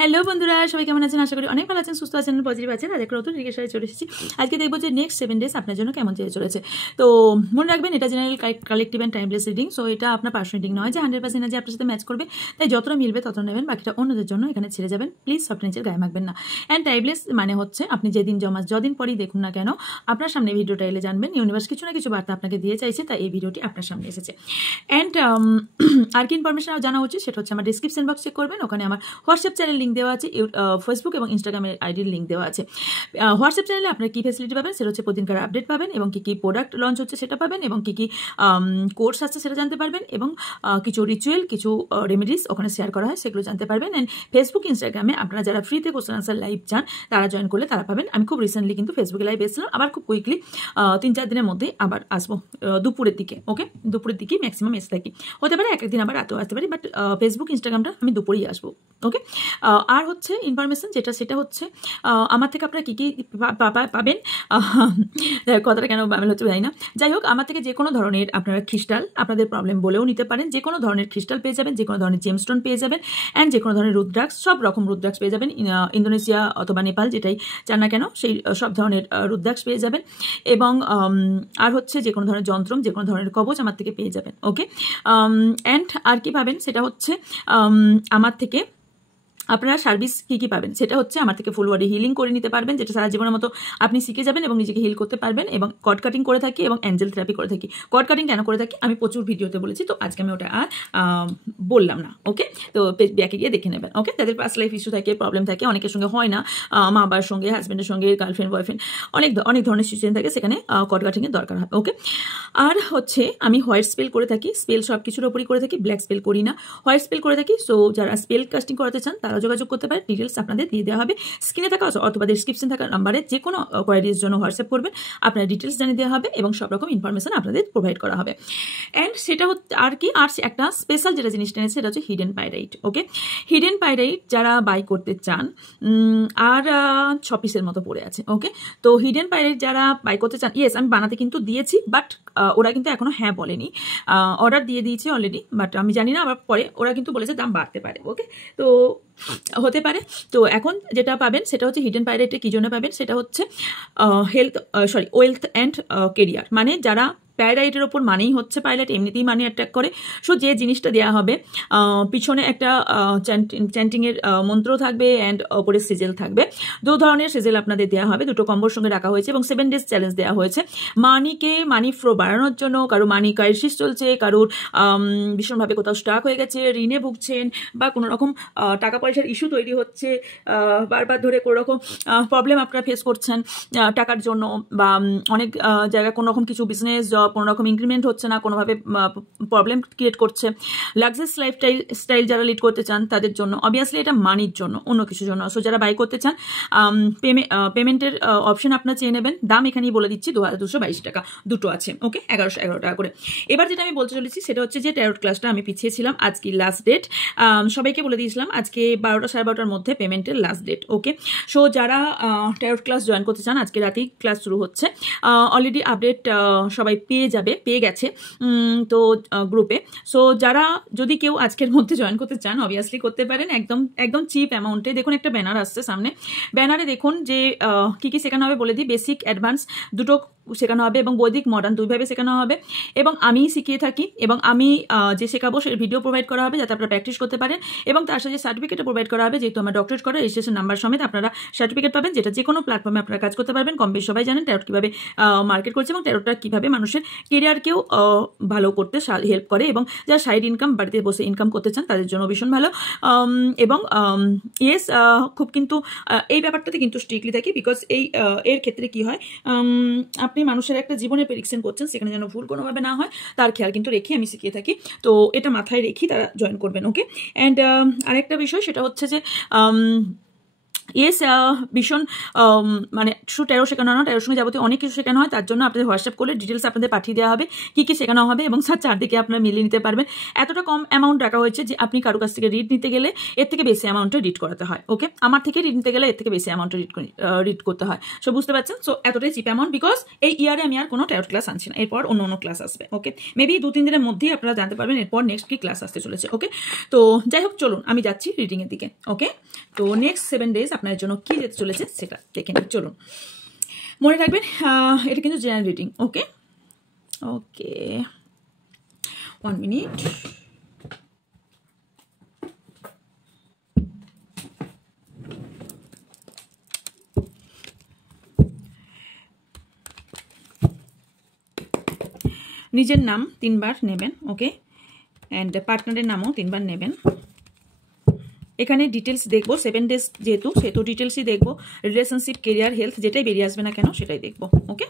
Hello বন্ধুরা, সবাই কেমন আছেন? আশা করি অনেক ভালো আছেন, সুস্থ আছেন, পজিটিভ আছেন। আর একটা নতুন রিকের সাথে চলে এসেছি। আজকে দেখবো যে নেক্সট 7 ডেজ আপনার জন্য কেমন যেতে চলেছে। তো মনে রাখবেন, এটা general collective and timeless reading. So এটা আপনার পার্সোনাল রিডিং নয় যে 100% যে আপনার সাথে ম্যাচ করবে, তাই যতটা মিলবে ততটা নেবেন, বাকিটা অন্যদের জন্য এখানে ছেড়ে যাবেন। প্লিজ সফট নিচের গায়ে মাখবেন না। অ্যান্ড টাইমলেস মানে হচ্ছে আপনি যেদিন যদিন পরেই দেখুন না কেন, আপনার সামনে ভিডিওটা এলে জানবেন ইউনিভার্স কিছু না কিছু বার্তা আপনাকে দিয়ে চাইছে, তাই এই ভিডিওটি আপনার সামনে এসেছে। অ্যান্ড আর কি ইনফরমেশন জানা উচিত সেটা হচ্ছে আমার ডিসক্রিপশন বক্স চেক করবেন, ওখানে আমার হোয়াটসঅ্যাপ চ্যানেল লিঙ্ক দেওয়া আছে, ফেসবুক এবং ইনস্টাগ্রামের আইডির লিঙ্ক দেওয়া আছে। হোয়াটসঅ্যাপ চ্যানেলে আপনারা কী ফেসিলিটি পাবেন সেটা হচ্ছে প্রতিদিনকার আপডেট পাবেন, এবং কী কী প্রোডাক্ট লঞ্চ হচ্ছে সেটা পাবেন, এবং কী কী কোর্স আছে সেটা জানতে পারবেন, এবং কিছু রিচুয়াল, কিছু রেমেডিস ওখানে শেয়ার করা হয় সেগুলো জানতে পারবেন। অ্যান্ড ফেসবুক ইনস্টাগ্রামে আপনারা যারা ফ্রিতে কোশ্চেন আনসার লাইভ চান তারা জয়েন করলে তারা পাবেন। আমি খুব রিসেন্টলি কিন্তু ফেসবুকে লাইভ এসেছিলাম, আবার খুব কুইকলি 3-4 দিনের মধ্যেই আবার আসবো, দুপুরের দিকে। ওকে, দুপুরের দিকেই ম্যাক্সিমাম এসে থাকি, হতে পারে এক একদিন আবার রাতেও আসতে পারি, বাট ফেসবুক ইনস্টাগ্রামটা আমি দুপুরেই আসবো। ওকে, আর হচ্ছে ইনফরমেশন সেটা হচ্ছে আমার থেকে আপনারা কী কী পাবেন, কথাটা কেন বামেল হচ্ছে জানি না। যাই হোক, আমার থেকে যে কোনো ধরনের আপনারা ক্রিস্টাল আপনাদের প্রবলেম বলেও নিতে পারেন, যে কোনো ধরনের ক্রিস্টাল পেয়ে যাবেন, যে কোনো ধরনের জেমস্টোন পেয়ে যাবেন, অ্যান্ড যে কোনো ধরনের রুদ্রাক্স, সব রকম রুদ্রাক্স পেয়ে যাবেন। ইন্দোনেশিয়া অথবা নেপাল যেটাই চান না কেন সেই সব ধরনের রুদ্রাক্স পেয়ে যাবেন। এবং আর হচ্ছে যে কোনো ধরনের যন্ত্রম, যে কোনো ধরনের কবচ আমার থেকে পেয়ে যাবেন। ওকে, অ্যান্ড আর কি পাবেন সেটা হচ্ছে আমার থেকে আপনারা সার্ভিস কী কী পাবেন সেটা হচ্ছে আমার থেকে ফুল বডি হিলিং করে নিতে পারবেন, যেটা সারা জীবনের মতো আপনি শিখে যাবেন এবং নিজেকে হিল করতে পারবেন। এবং কট কাটিং করে থাকি এবং অ্যাঞ্জেল থেরাপি করে থাকি। কট কাটিং কেন করে থাকি আমি প্রচুর ভিডিওতে বলেছি, তো আজকে আমি ওটা আর বললাম না। ওকে, তো ব্যাকে গিয়ে দেখে নেবেন। ওকে, তাদের পাস্ট লাইফ ইস্যু থাকে, প্রবলেম থাকে, অনেকের সঙ্গে হয় না, মা বাবার সঙ্গে, হাজব্যান্ডের সঙ্গে, গার্লফ্রেন্ড, বয়ফ্রেন্ড, অনেক ধরনের সিচুয়েশন থাকে, সেখানে কট কাটিংয়ের দরকার হয়। ওকে, আর হচ্ছে আমি হোয়াইট স্পেল করে থাকি, স্পেল সব কিছুর ওপরই করে থাকি, ব্ল্যাক স্পেল করি না, হোয়াইট স্পেল করে থাকি। সো যারা স্পেল কাস্টিং করাতে চান তারা যোগাযোগ করতে পারেন, ডিটেলস আপনাদের দিয়ে দেওয়া হবে স্ক্রিনে থাকা অথবা ডিসক্রিপশন থাকা নাম্বারে। যে কোনো কোয়ারির জন্য হোয়াটসঅ্যাপ করবেন, আপনার ডিটেলস জানিয়ে দেওয়া হবে এবং সব রকম ইনফরমেশন আপনাদের প্রোভাইড করা হবে। অ্যান্ড সেটা হচ্ছে আর কি, আর একটা স্পেশাল যেটা জিনিসটা এনেছে সেটা হচ্ছে হিডেন পাইরাইট। ওকে, হিডেন পাইরাইট যারা বাই করতে চান, আর 6 পিসের মতো পড়ে আছে। ওকে, তো হিডেন পাইরাইট যারা বাই করতে চান, ইয়েস আমি বানাতে কিন্তু দিয়েছি, বাট ওরা কিন্তু এখনো হ্যাঁ বলেনি। অর্ডার দিয়ে দিয়েছি অলরেডি, বাট আমি জানি না, আবার পরে ওরা কিন্তু বলেছে দাম বাড়তে পারে। ওকে, তো হতে পারে। তো এখন যেটা পাবেন সেটা হচ্ছে হিডেন পাইরাইটে কী জন্য পাবেন সেটা হচ্ছে ওয়েলথ অ্যান্ড কেরিয়ার। মানে যারা প্যারাইটের ওপর মানেই হচ্ছে পাইলট এমনিতেই মানি অ্যাট্রাক্ট করে। সো যে জিনিসটা দেওয়া হবে, পিছনে একটা চ্যান্টিংয়ের মন্ত্র থাকবে, অ্যান্ড ওপরে সিজেল থাকবে। 2 ধরনের সিজেল আপনাদের দেওয়া হবে, 2টো কম্বোর সঙ্গে রাখা হয়েছে, এবং 7 ডেজ চ্যালেঞ্জ দেওয়া হয়েছে মানি ফ্লো বাড়ানোর জন্য। কারো মানি ক্রাইসিস চলছে, কারোর ভীষণভাবে কোথাও স্টাক হয়ে গেছে, ঋণে ভুগছেন, বা কোনো রকম টাকা পয়সার ইস্যু তৈরি হচ্ছে, বারবার ধরে কোনো রকম প্রবলেম আপনারা ফেস করছেন টাকার জন্য, বা অনেক জায়গায় কোনো রকম কিছু বিজনেস, জব, কোনো রকম ইনক্রিমেন্ট হচ্ছে না, কোনোভাবে প্রবলেম ক্রিয়েট করছে। লাক্সারিয়াস লাইফস্টাইল যারা লিড করতে চান তাদের জন্য, অবভিয়াসলি এটা মানির জন্য, অন্য কিছুর জন্য। সো যারা বাই করতে চান, পেমেন্টের অপশন আপনারা চেয়ে নেবেন। দাম এখানেই বলে দিচ্ছি, 2222 টাকা দুটো আছে। ওকে, 1111 টাকা করে। এবার যেটা আমি বলতে চলেছি সেটা হচ্ছে যে ট্যারোট ক্লাসটা আমি পিছিয়েছিলাম, আজকে লাস্ট ডেট। সবাইকে বলে দিয়েছিলাম আজকে 12টা 12:30-র মধ্যে পেমেন্টের লাস্ট ডেট। ওকে, সো যারা ট্যারোট ক্লাস জয়েন করতে চান, আজকে রাতেই ক্লাস শুরু হচ্ছে। অলরেডি আপডেট সবাই পেয়ে গেছে তো গ্রুপে। সো যারা যদি কেউ আজকের মধ্যে জয়েন করতে চান, অবভিয়াসলি করতে পারেন, একদম চিপ অ্যামাউন্টে। দেখুন একটা ব্যানার আসছে সামনে, ব্যানারে দেখুন যে কী কী শেখানো হবে বলে দিই। বেসিক, অ্যাডভান্স দুটো শেখানো হবে, এবং বৈদিক, মডার্ন দুইভাবে শেখানো হবে, এবং আমি শিখিয়ে থাকি, এবং আমি যে শেখাবো সেই ভিডিও প্রোভাইড করা হবে যাতে আপনারা প্র্যাকটিস করতে পারেন, এবং তার সাথে সার্টিফিকেটও প্রোভাইড করা হবে। যেহেতু আমার ডক্টরেট করা, রেজিস্ট্রেশন নাম্বার সমেত আপনারা সার্টিফিকেট পাবেন, যেটা যে কোনো প্ল্যাটফর্মে আপনারা কাজ করতে পারবেন। কম বেশ সবাই জানেন ট্যারোট কীভাবে মার্কেট করছে, এবং ট্যারোটটা কীভাবে মানুষের কেরিয়ারকেও ভালো করতে হেল্প করে, এবং যারা সাইড ইনকাম, বাড়িতে বসে ইনকাম করতে চান তাদের জন্য ভীষণ ভালো। এবং ইয়েস, খুব কিন্তু এই ব্যাপারটাতে কিন্তু স্ট্রিক্টলি থাকি, বিকজ এর ক্ষেত্রে কি হয়, আপনি মানুষের একটা জীবনের প্রেডিকশন করছেন, সেখানে যেন ভুল কোনোভাবে না হয় তার খেয়াল কিন্তু রেখে আমি শিখিয়ে থাকি। তো এটা মাথায় রেখেই তারা জয়েন করবেন। ওকে, অ্যান্ড আরেকটা বিষয় সেটা হচ্ছে যে ইয়েস, ভীষণ মানে শুধু ট্যারো শেখানো না, ট্যারোর সঙ্গে যাবতীয় অনেক কিছু শেখানো হয়। তার জন্য আপনাদের হোয়াটসঅ্যাপ করলে ডিটেলস আপনাদের পাঠিয়ে দেওয়া হবে কী কী শেখানো হবে, এবং স্যার চারদিকে আপনারা মিলিয়ে নিতে পারবেন। এতটা কম অ্যামাউন্ট রাখা হয়েছে যে আপনি কারো কাছ থেকে রিড নিতে গেলে এর থেকে বেশি অ্যামাউন্টে রিড করাতে হয়। ওকে, আমার থেকে রিড নিতে গেলে এর থেকে বেশি অ্যামাউন্টে রিড করতে হয়। সো বুঝতে পারছেন, সো এতটাই চিপ অ্যামাউন্ট, বিকজ এই ইয়ারে আমি আর কোনো ট্যারো ক্লাস আনছি না, এরপর অন্য ক্লাস আসবে। ওকে, মেবি 2-3 দিনের মধ্যেই আপনারা জানতে পারবেন এরপর নেক্সট কি ক্লাস আসতে চলেছে। ওকে, তো যাই হোক, চলুন আমি যাচ্ছি রিডিংয়ের দিকে। ওকে, তো নেক্সট 7 ডেজ আপনার জন্য কি যেতে চলেছে সেটা দেখে নিন। চলুন, মনে রাখবেন এটা কিন্তু জেনারেল রিডিং। ওকে ওকে, 1 মিনিট। নিজের নাম 3 বার নেবেন। ওকে, অ্যান্ড পার্টনারের নামও 3 বার নেবেন। এখানে ডিটেলস দেখবো, 7 ডেজ যেহেতু ডিটেলসই দেখবো। রিলেশনশিপ, কেরিয়ার, হেলথ যেটাই বেরিয়ে আসবে না কেন সেটাই দেখবো। ওকে,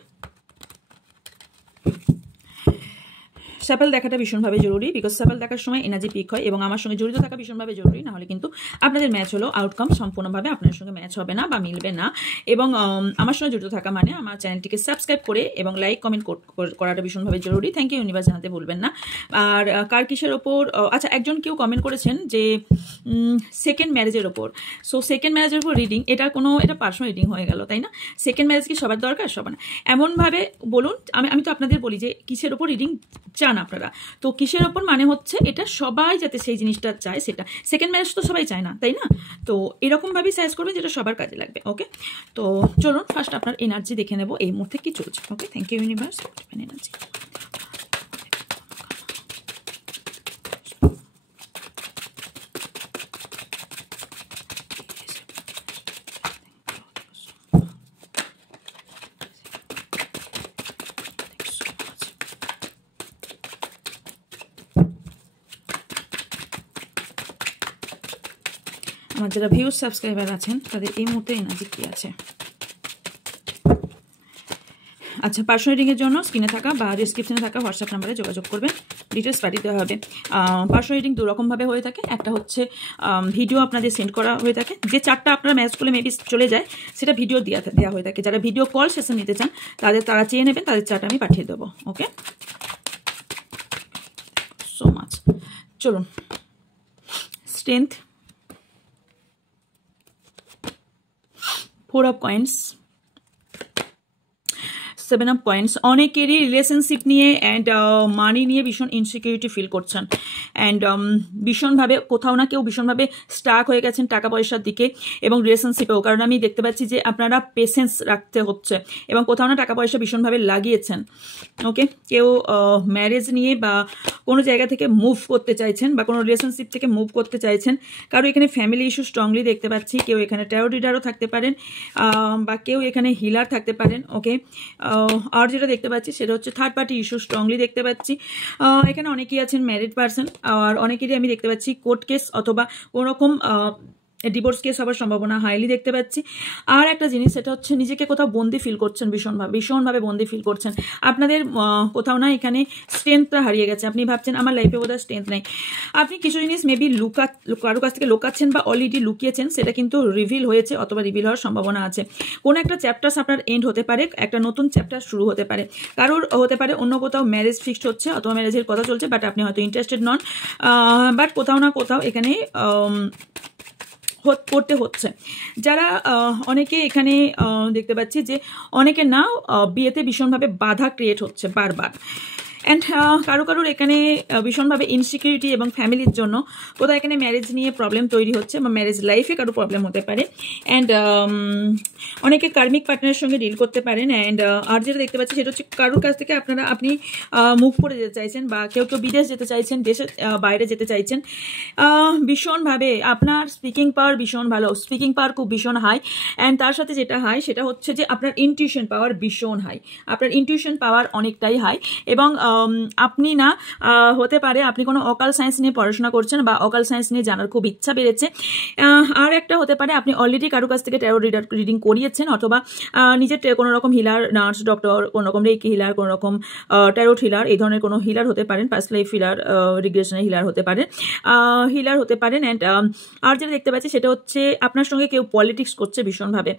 স্যাপেল দেখাটা ভীষণভাবে জরুরি, বিকজ স্যাপেল দেখার সময় এনার্জি পিক হয় এবং আমার সঙ্গে জড়িত থাকা ভীষণভাবে জরুরি। নাহলে কিন্তু আপনাদের ম্যাচ হলো আউটকাম সম্পূর্ণভাবে আপনার সঙ্গে ম্যাচ হবে না বা মিলবে না। এবং আমার সঙ্গে জড়িত থাকা মানে আমার চ্যানেলটিকে সাবস্ক্রাইব করে এবং লাইক কমেন্ট করাটা ভীষণভাবে জরুরি। থ্যাংক ইউ ইউনিভার্স জানাতে ভুলবেন না। আর কার কিসের ওপর, আচ্ছা একজন কেউ কমেন্ট করেছেন যে সেকেন্ড ম্যারেজের ওপর। সো সেকেন্ড ম্যারেজের ওপর রিডিং, এটা পার্সোনাল রিডিং হয়ে গেল, তাই না? সেকেন্ড ম্যারেজ কি সবার দরকার? সবার না। এমনভাবে বলুন, আমি তো আপনাদের বলি যে কিসের ওপর রিডিং চান আপনারা। তো কিসের ওপর মানে হচ্ছে এটা সবাই যাতে সেই জিনিসটা চায় সেটা। সেকেন্ড ম্যারেজ তো সবাই চায় না, তাই না? তো এরকমভাবেই সাইজ করবেন যেটা সবার কাজে লাগবে। ওকে, তো চলুন ফার্স্ট আপনার এনার্জি দেখে নেব এই মুহূর্তে কি চলছে। ওকে, থ্যাংক ইউ ইউনিভার্স। এনার্জি আমার যারা ভিউজ সাবস্ক্রাইবার আছেন তাদের এই মুহূর্তে এনার্জি কি আছে। আচ্ছা, পার্সোনাল রিডিংয়ের জন্য স্ক্রিনে থাকা বা ডিসক্রিপশনে থাকা হোয়াটসঅ্যাপ নাম্বারে যোগাযোগ করবেন, ডিটেলস পাঠিয়ে দেওয়া হবে। পার্সোনাল রিডিং দুরকমভাবে হয়ে থাকে। একটা হচ্ছে ভিডিও আপনাদের সেন্ড করা হয়ে থাকে, যে চারটা আপনার ম্যাচ করলে মেবি চলে যায় সেটা ভিডিও দেওয়া হয়ে থাকে। যারা ভিডিও কল সেশন নিতে চান তারা চেয়ে নেবেন, তাদের চারটা আমি পাঠিয়ে দেবো। ওকে, সো মাচ। চলুন, strength, 4 of coins, 7 of coins। অনেকেরই রিলেশনশিপ নিয়ে অ্যান্ড মানি নিয়ে ভীষণ ইনসিকিউরিটি ফিল করছেন, অ্যান্ড ভীষণভাবে কোথাও না কেউ ভীষণভাবে স্টাক হয়ে গেছেন টাকা পয়সার দিকে এবং রিলেশনশিপেও। কারণ আমি দেখতে পাচ্ছি যে আপনারা পেশেন্স রাখতে হচ্ছে এবং কোথাও না টাকা পয়সা ভীষণভাবে লাগিয়েছেন। ওকে, কেউ ম্যারেজ নিয়ে বা কোনো জায়গা থেকে মুভ করতে চাইছেন বা কোনো রিলেশনশিপ থেকে মুভ করতে চাইছেন। কারো এখানে ফ্যামিলি ইস্যু স্ট্রংলি দেখতে পাচ্ছি, কেউ এখানে ট্যারো রিডারও থাকতে পারেন বা কেউ এখানে হিলার থাকতে পারেন। ওকে, আর যেটা দেখতে পাচ্ছি সেটা হচ্ছে থার্ড পার্টি ইস্যু স্ট্রংলি দেখতে পাচ্ছি। এখানে অনেকেই আছেন ম্যারিড পার্সন, আর অনেকেরই আমি দেখতে পাচ্ছি কোর্ট কেস অথবা কোনোরকম ডিভোর্স কেস হওয়ার সম্ভাবনা হাইলি দেখতে পাচ্ছি। আর একটা জিনিস, সেটা হচ্ছে নিজেকে কোথাও বন্দি ফিল করছেন, ভীষণভাবে বন্দি ফিল করছেন। আপনাদের কোথাও না এখানে স্ট্রেংথটা হারিয়ে গেছে। আপনি ভাবছেন আমার লাইফে বোধহয় স্ট্রেংথ নেই। আপনি কিছু জিনিস মেবি কারো কাছ থেকে লুকাচ্ছেন বা অলরেডি লুকিয়েছেন, সেটা কিন্তু রিভিল হয়েছে অথবা রিভিল হওয়ার সম্ভাবনা আছে। কোনো একটা চ্যাপ্টার আপনার এন্ড হতে পারে, একটা নতুন চ্যাপ্টার শুরু হতে পারে। কারোর হতে পারে অন্য কোথাও ম্যারেজ ফিক্সড হচ্ছে অথবা ম্যারেজের কথা চলছে, বাট আপনি হয়তো ইন্টারেস্টেড নন, বাট কোথাও না কোথাও এখানে করতে হচ্ছে। যারা অনেকে এখানে দেখতে পাচ্ছি যে অনেকে না বিয়েতে ভীষণভাবে বাধা ক্রিয়েট হচ্ছে বারবার, অ্যান্ড কারোর এখানে ভীষণভাবে ইনসিকিউরিটি এবং ফ্যামিলির জন্য কোথাও এখানে ম্যারেজ নিয়ে প্রবলেম তৈরি হচ্ছে বা ম্যারেজ লাইফে কারো প্রবলেম হতে পারে। অ্যান্ড অনেকে কার্মিক পার্টনারের সঙ্গে ডিল করতে পারেন। অ্যান্ড আর যেটা দেখতে পাচ্ছি সেটা হচ্ছে কারোর কাছ থেকে আপনি মুভ করে যেতে চাইছেন বা কেউ বিদেশ যেতে চাইছেন, দেশের বাইরে যেতে চাইছেন। ভীষণভাবে আপনার স্পিকিং পাওয়ার ভীষণ ভালো, স্পিকিং পাওয়ার খুব ভীষণ হাই। অ্যান্ড তার সাথে যেটা হাই সেটা হচ্ছে যে আপনার ইনটিউশন পাওয়ার ভীষণ হাই, আপনার ইনটিউশন পাওয়ার অনেকটাই হাই। এবং আপনি না হতে পারে আপনি কোনো অকাল সায়েন্স নিয়ে পড়াশোনা করছেন বা অকাল সায়েন্স নিয়ে জানার খুব ইচ্ছা বেড়েছে। আর একটা হতে পারে আপনি অলরেডি কারো কাছ থেকে ট্যারো রিডিং করিয়েছেন, অথবা নিজের কোনো রকম হিলার, নার্স, ডক্টর, কোনো রকম রেকি হিলার, কোনো রকম ট্যারোট হিলার, এই ধরনের কোনো হিলার হতে পারেন, পাস্ট লাইফ হিলার, রিগ্রেশনের হিলার হতে পারেন, অ্যান্ড আর যেটা দেখতে পাচ্ছি সেটা হচ্ছে আপনার সঙ্গে কেউ পলিটিক্স করছে ভীষণভাবে।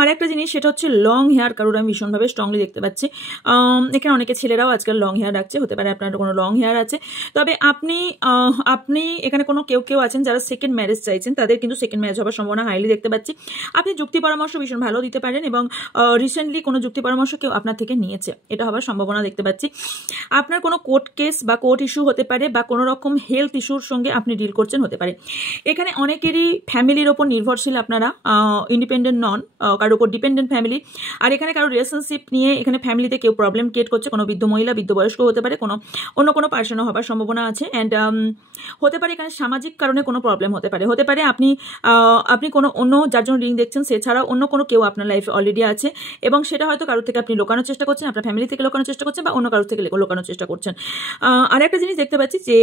আর একটা জিনিস সেটা হচ্ছে লং হেয়ার কারোর আমি ভীষণভাবে স্ট্রংলি দেখতে পাচ্ছি। এখানে অনেকে ছেলেরাও আজকাল লং হেয়ার রাখছে, হতে পারে আপনার কোনো লং হেয়ার আছে। তবে আপনি এখানে কোনো কেউ আছেন যারা সেকেন্ড ম্যারেজ চাইছেন, তাদের কিন্তু সেকেন্ড ম্যারেজ হওয়ার সম্ভাবনা হাইলি দেখতে পাচ্ছি। আপনি যুক্তি পরামর্শ ভীষণ ভালো দিতে পারেন এবং রিসেন্টলি কোনো যুক্তি পরামর্শ কেউ আপনার থেকে নিয়েছে, এটা হওয়ার সম্ভাবনা দেখতে পাচ্ছি। আপনার কোনো কোর্ট কেস বা কোর্ট ইস্যু হতে পারে, বা কোনো রকম হেলথ ইস্যুর সঙ্গে আপনি ডিল করছেন হতে পারে। এখানে অনেকেরই ফ্যামিলির ওপর নির্ভরশীল, আপনারা ইন্ডিপেন্ডেন্ট নন, কারোর উপর ডিপেন্ডেন্ট ফ্যামিলি। আর এখানে কারো রিলেশনশিপ নিয়ে এখানে ফ্যামিলিতে কেউ প্রবলেম ক্রিয়েট করছে, কোনো বৃদ্ধ মহিলা, বৃদ্ধ বয়স্ক হতে পারে, অন্য কোনো পার্সনও হবার সম্ভাবনা আছে। অ্যান্ড হতে পারে এখানে সামাজিক কারণে কোনো প্রবলেম হতে পারে আপনি কোনো অন্য যার জন্য রিং দেখছেন সে ছাড়া অন্য কোনো কেউ আপনার লাইফে অলরেডি আছে, এবং সেটা হয়তো কারোর থেকে আপনি লুকানোর চেষ্টা করছেন, আপনার ফ্যামিলি থেকে লুকানোর চেষ্টা করছেন, বা অন্য কারোর থেকে লুকানোর চেষ্টা করছেন। আর একটা জিনিস দেখতে পাচ্ছি যে